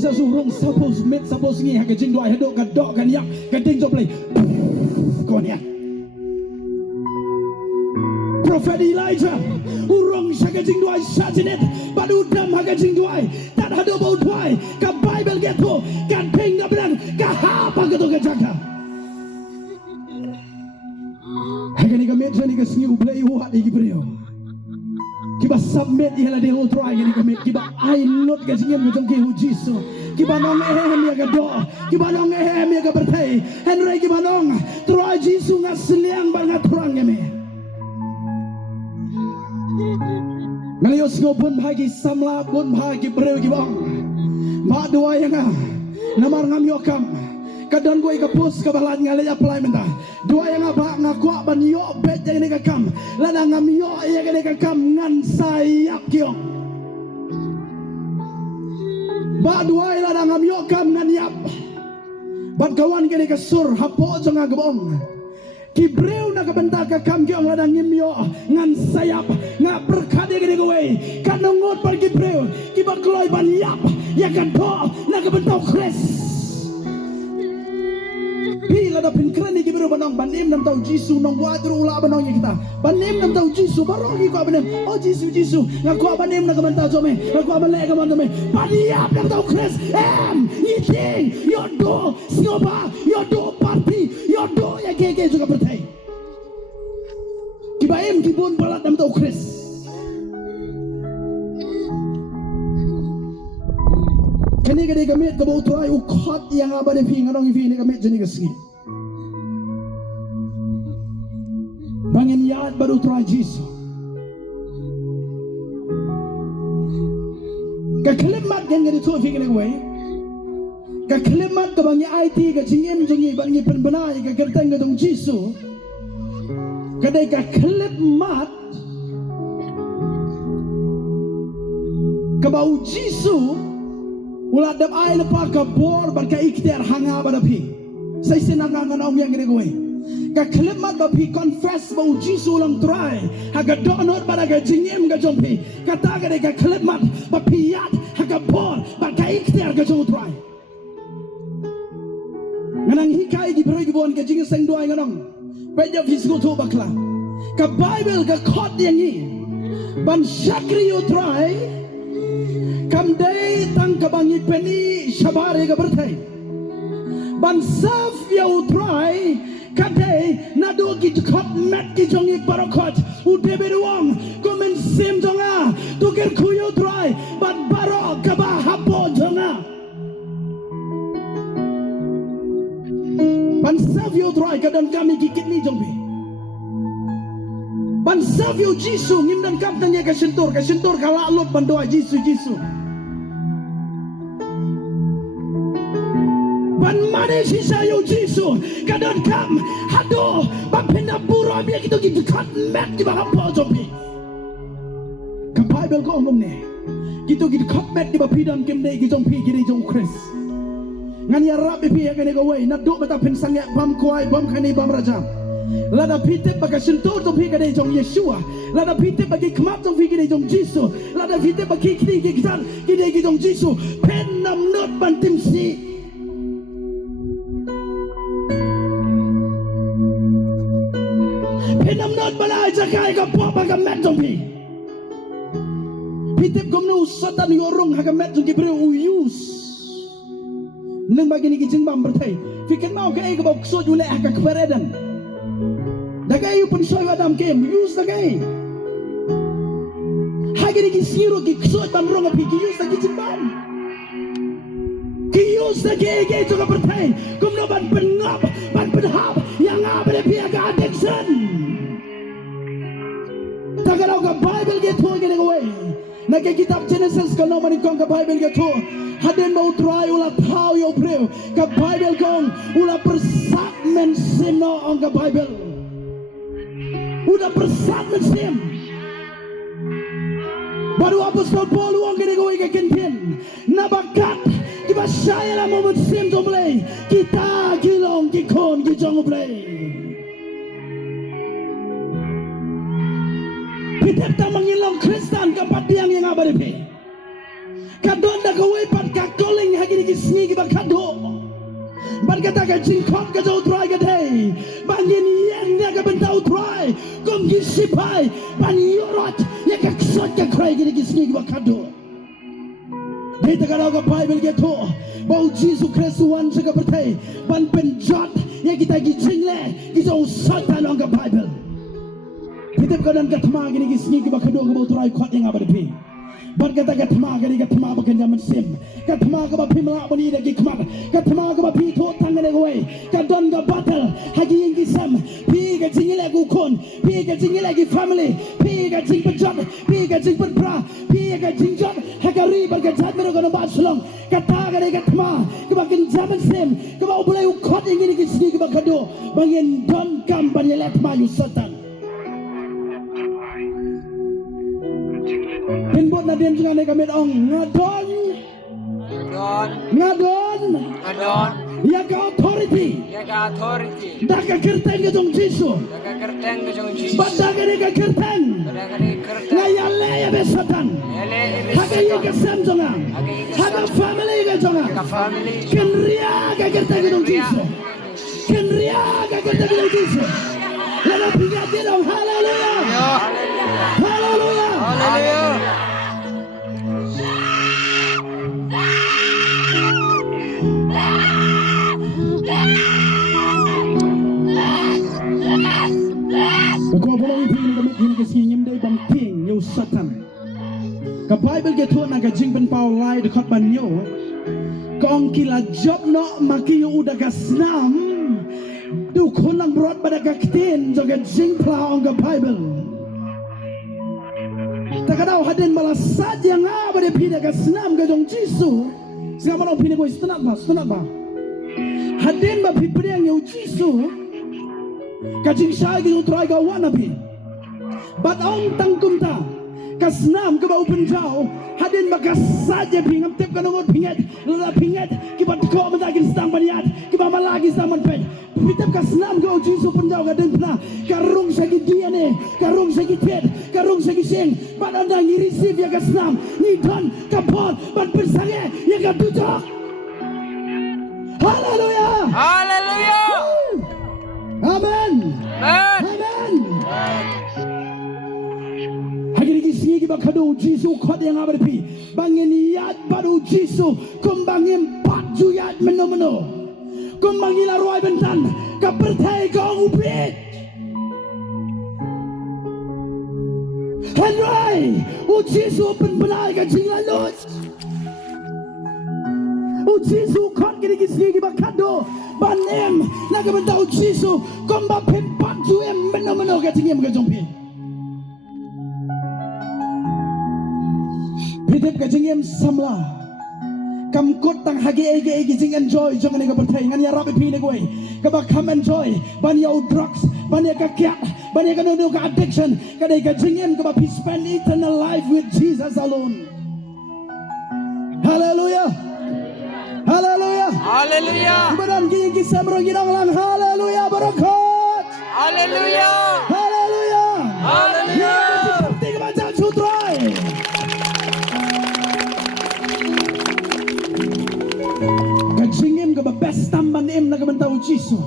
Moses urung suppose ngi ha jing doi hadok ka dok kan yak ka ding jo play kon ya Prophet Elijah urung sa ka jing doi sajinet badu dam ha jing doi tat hado bau doi ka Bible geto kan ping na bilang ka ha pa geto ka jaga hagani ka met jani ka sngi play hu hat igi brio kiba submit ihla de ho try gani ka met kiba I not ka jingem ka jong ke hu jisu kiba nong ehem ya ka do kiba nong ehem ya ka bertai henry kiba nong try jisu nga sliang bar nga trang me ngalios ngopun bagi samla pun bagi breu kiba ba dua yang namar ngam yokam kadon gue kapus kabalan ngale apply menta dua yang ba ngakwa ban yo bet yang ni kam lada ngam yo ya gane kam ngan sayap kyo ba dua lada ngam yo kam ngan yap ban kawan gane sur hapo jonga gabong kibreu na kabenta ka kam kyo lada ngim yo ngan sayap nga berkade gane gue kanongot par kibreu kiba kloy ban yap ya kan po na kabenta kres Bila dah pinkran ni kibiru banong banim nam tau Jisu nong wadru ula banong yang kita banim nam tau Jisu baru lagi kau banim oh Jisu ngaku banim nak bantau jome ngaku abalek kaman jome baniap nam tau Chris eating yodo snoba yodo party yodo ya keke juga bertai kibaim kibun balat nam tau Chris kini kini kami kebau tuai ukot yang abadi ping anong ifi ni kami jenis kesini. Bangin yad baru tuai Jisu. Kekelimat yang jadi tuai fikir gue. Kekelimat kebangi IT kecingim jengi bangi penbenai kekerteng gedung Jisu. Kedai kekelimat kebau Jisu. Ulah dap ai lepa ka bor bar ka ikhtiar hanga badapi sai senanga nganong yang gede gue ka klimat bapi confess bau Jisu lang try haga donor baraga jingim ga jompi kata gede ka klimat bapi yat haga bor bar ka ikhtiar ga jom try nganang hikai di bro gibon ka jingin seng doai nganong peja fisgo to bakla ka Bible ka khot yang ni ban syakri you try kam day tang kabangi peni shabare ga bertai ban saf ya utrai kadai nado ki khot met ki jongi barokot ude beruang komen sim jonga tuker kuyo utrai ban barok ka ba hapo jonga ban saf ya utrai kadan kami kikit ni jongbi ban saf ya Jisu ngimdan kam tanya ka sentur kala lot ban doa Jisu ban mane sisa yo Jisu kadon kam hado bapena buro biar gitu kat mat di bawah pojopi ke Bible ko ngom ne gitu kat mat di bawah pidan kem ne gitu pi gini jong Chris ngan ya rabi pi ya kene go way na do bata pen sangya bam kuai bam khani bam raja lada pite bagi sentur jong pi gini jong Yeshua lada pite bagi kemat jong pi gini jong Jisu lada pite bagi kini gitan gini jong Jisu pen nam not bantim si Pinam not balai jakai ka papa ka met jompi. Pitip gomno satan yorong ha ka met jompi bre uyus. Nang bagi ni kijing bam bertai. Fikir mau ka ka bok so jule ha ka keperedan. Dagai yu pun soy adam kem use dagai. Hagi ni kisiro ki so ban rong api ki use dagai kijing bam. Ki use dagai ge to ka bertai. Gomno ban pengap ban penhap yang abade pihak addiction. Tagaraw ka Bible get ho gene away. Nagay kitab Genesis ka no manikong ka Bible get ho. Hadin mo try ula tao yo breu. Ka Bible kong ula persat men sino ang ka Bible. Ula persat men sim. Baru apostol Paul uang gene away ka kintin. Nabakat kiba saya la mo men sim jomblay. Kita gilong gikon gijong blay. Pitep ta mangilong Kristen kapat biang yang abadi pe. Kadon da kawai pat ka calling hagi snigi bakado. Barkata ka jingkot ka jo try ka day. Bangin yen ya ka bentau try. Kom gisipai ban yorot ya ka ksot ka cry gini snigi bakado. Dita ka daw ka Bible geto. Bau Jesus Christ wan sa ka bertay. Ban penjot ya kita gijingle gijo satan ang ka Bible. Hitip ka dan katma gini snigi bakado ka bau try kot yang abadi. Barkata katma gani katma bakan zaman sim katma ka ba pimla bani dagi kmat katma ka ba pito tangane goy kadon ga battle hagi ingi sam pi ga jingile gu kon pi ga jingile gi family pi ga jing pejam pi ga jing bra pi ga jing job hagari barka jat mero ga ba shlong kata gani katma ka ba kan zaman sim ka ba ulai u khot ingi ni sni ka ba kado bangin don kam ban yelet ma yu satan Pinbot na din nga gamit ang ngadon yaga authority daga kerteng ke jong jisu badaga ni ka kerteng ngayale ya besatan haga ye ka sam jonga haga family ka jonga kenria ka kerteng ke jong jisu kenria ka kerteng ke jong jisu lala pinga din ang hallelujah hallelujah hallelujah. Kau boleh pilih kami ini kesini day bang ting yo satan. Ka Bible ke tu naga jing ben pau lai dekat banyo. Kong kila job no maki yo udah gasnam. Du konang berat pada kaktin jaga jing plau ang ka Bible. Takadaw hadin malas saja nga pada pilih gasnam ka jong Jisu. Sekarang orang pilih ko istanat ba? Hadin ba pilih yang yo Jisu. Kajing siya yung try ka wanabi. But ang tangkum ta kasnam ka ba upenjaw hadin makasadya pingam tip ka nungod pinget lala pinget kibat ko matagin stang baniat kiba malagi sa manpet pitap kasnam ka ujiso penjaw ka din na karung sa gidiane karung sa gitit karung sa gising but andang i-receive ya kasnam ni don kapon but bersange ya ka tutok. Hallelujah. Hallelujah. Amen. Amen. Hagiri gisigi bakado Jisu khot yang aberpi bangin yat baru Jisu kumbangin paju yat meno kumbangin arwai bentan kapertai kau upit Henry Jisu penbenai ka jinglalut Jisu khot giri gisigi bakado banem naga bentau Jisu komba pempat ju em meno ka jingem ka jompi Pitip ka jingem samla kam kot tang hagi ege jing enjoy jong ne ka pertai ngan ya rapi pine goy ka ba kam enjoy ban ya drugs ban ya ka kiat ban ya ka no ka addiction ka dai ka jingem ka ba spend eternal life with Jesus alone. Hallelujah. Hallelujah. Hallelujah. Badan gigi samro gidang lang hallelujah barakot. Hallelujah. Hallelujah. Hallelujah. Tiga macam sutrai. Gajingem ka best tamban em na kabantau Jisu.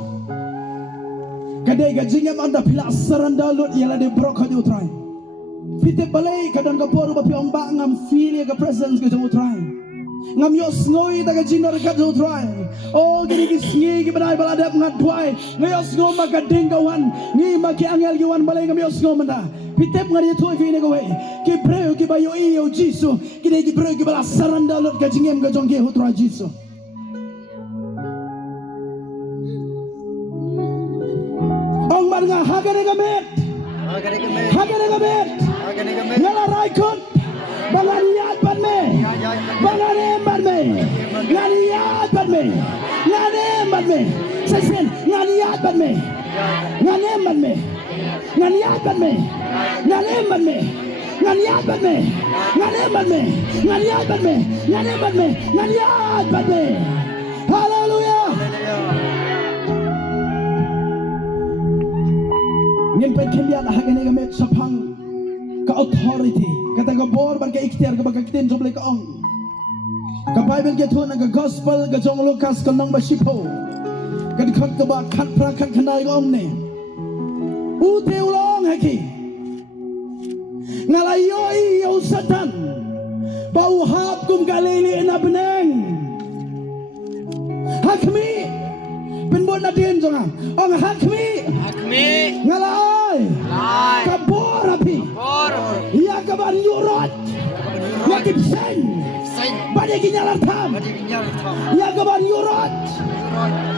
Kadai gajingem anda pila sarandalut ialah de brokah di utrai. Pite balai kadang kapor ba piong ba ngam feel ka presence ka utrai. Ngam yos ngoi taga jinor ka utrai. Oh gini gisngi gibanai baladap ngadwai. Ngayos ngom magading kawan. Ngi maki angel giwan balai ngam yos ngom manda. Pitep ngari tuai fine ko we. Ki preo ki bayo iyo Jisu. Kini ki preo ki bala sarandalot ka jingem ka jongke utrai Jisu. Ong man nga hagane gamet. Hagane gamet. Ngala raikon. Banganiat ban me. Banganem ban me. Nganiat ban me. Nganem ban me. Sesen nganiat ban me. Nganem ban me. Nganiat ban me. Nganem ban me. Nganiat ban me. Nganem ban me. Nganiat ban me. Nganem ban me. Nganiat ban me. Hallelujah. Ngin pen kendian hagane gamet sapang ka authority kata ka bor ban ka ikhtiar ka bagaktin joble ka ong ka Bible get to naga gospel ga jong Lukas kanang basipo. Kad khat ka ba khat pra khat khanai om ne. U teu long haki. Ngalayo iyo satan. Bau hap kum galili na beneng. Hakmi penbon na din jonga. Ong hakmi. Hakmi. Ngalai. Lai. Kabor api. Bor. Ya kabar yurot. Ya kipsen. Sen. Bade kinyalar tham. Badi binyal tham. Ya kabar yurot.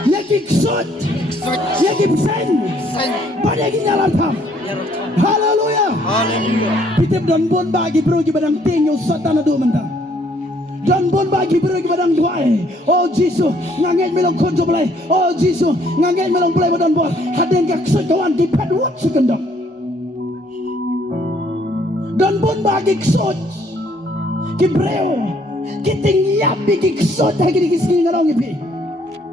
Ya kiksut. Sut. Ya kipsen. Sen. Bade kinyalar tham. Yarot tham. Hallelujah. Hallelujah. Pitip don bon bagi bro ki badang ting yo satan adu mentang. Don bon bagi bro ki badang duai. Oh Jesus, ngangen melong konjo play. Oh Jesus, ngangen melong play badang bon. Haden ka ksut kawan ki pad wat sekendok. Don bon bagi ksut. Ki breo. Ki ting yapi ki ksut ha ki sini ngarong ipi.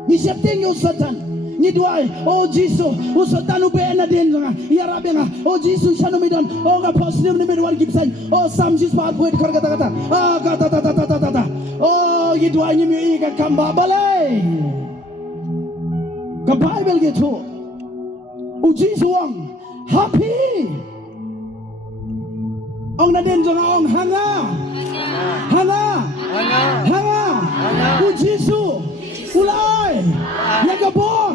Ni siap ting yo satan. Ni duai, oh Jesus, oh satan ube na din nga, ya rabi nga, oh Jesus siya numidon, oh nga positive ni midwan gipsan, oh Sam Jesus pa puwet kar kata, ah kata, oh ni duai ni mi ka kamba balay, ka Bible gitu, oh Jesus wang happy, ong na din nga ong hanga, oh Jesus, ulay, ya gabor,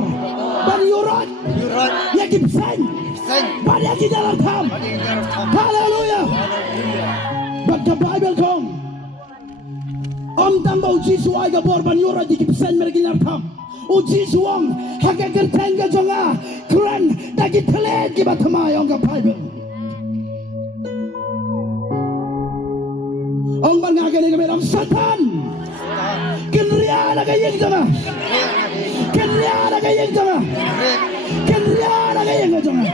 ban yurot, ya gipsan, Sen. ban ya kijalan tham. Badi binyal tham. Hallelujah. Hallelujah. But the Bible kong om tambah uji suai gabor ban yurot di gipsan mereka kijalan tham. Uji suang haga gerteng ga jonga keren dagi telet ki batama yang ga Bible. Ong ban ngagen ga merong satan. Kenriana ga yeng jonga. Kenriana ga yeng jonga. Kenriana ga yeng jonga.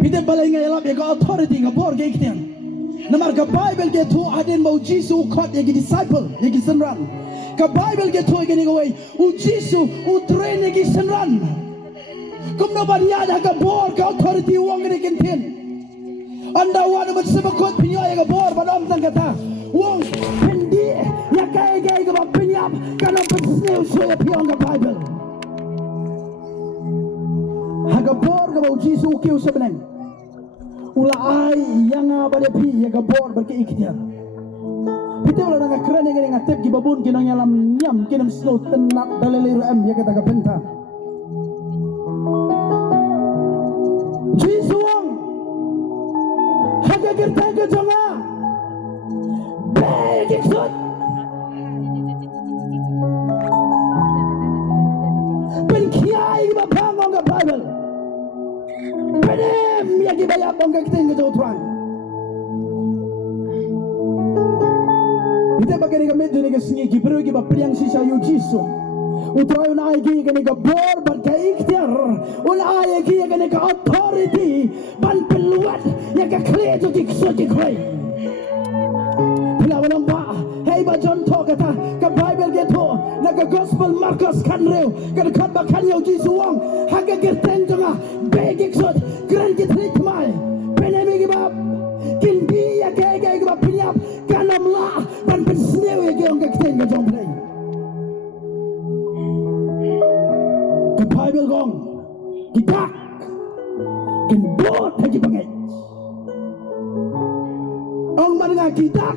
Pite balay nga yalap ya ga authority nga bor ga iktian. Namar ga Bible ge to aden mau Jesus kot ya gi disciple ya gi senran. Ga Bible ge to ga ni ga way u Jesus u train ya gi senran. Kum no ban ya ga bor ga authority wong ga iktian. Anda wanu mat sebekot pinyo ya ga bor ban om tang kata. Wong pendi ya ga ga pinyap kana pesneu so ya pion ga Bible. Haga bor ga mau Jesus kiu sebeneng. Ulai yang abade pi ya ga bor berke ikhtiar. Pite wala nga keren nga nga tep gi babun kinang yalam nyam kinam snow tenak daleliru em ya kata ga penta. Jesus haga gertang ga jonga. Beg iksut. Ben kiai ba pangong ga Bible. Benem ya gi bayap ong ga kiteng ga jotran. Ite bagay ga medyo ni ga singi gi pero gi ba priang sisa yu jiso. Utrayo na ay gi ga ni ga bor ban ka ikhtiar. Una ay gi ga ni ga authority ban peluat ya ga klejo gi ksut gi kray. Pilawan ba hey ba John to kata ka Bible ge to na ga gospel Marcus kan reu ga khat ba kan yo jisu wang haga gerten jonga beg iksut gran gi trik mai penemi gi bab kin bi ya ga ba pinyap kanam la ban pesneu ya ge ong ga kiten ga jong play ka Bible gong kita kin bot hagi bangai ong man nga kita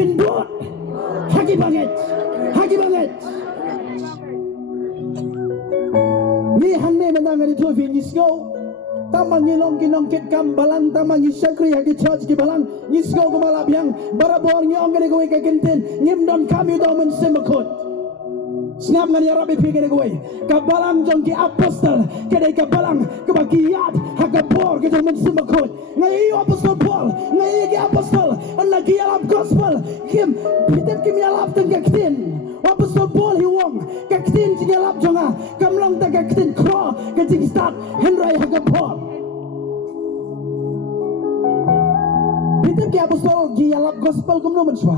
kindot hagi banget ni hanne menang ni tu fin isgo tamang ni long kinong ket kam balang tamang ni sakri hagi church ki balang isgo ko malap yang barabor ni ong gane ko ka kinten ngim don kami do men semakot snap ngani arabi pi gane ko ka balang jong ki apostle kede ka balang ka bagiat haga bor ke men semakot ngai apostol Paul ngai ki apostol lagi alap gospel kim pitep kim yalap teng kaktin apostol Paul hi wong kaktin jing yalap jonga kamlang ta kaktin kro ka jing start henry haga Paul pitep ki apostol gi yalap gospel kum no menswa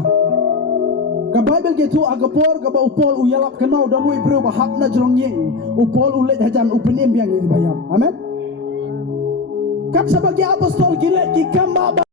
ka Bible ge tu aga por ka ba Paul u yalap kanau dan we bro ba hak na jrong yeng u Paul u let hajan u penim yang bayam amen. Kak sebagai apostol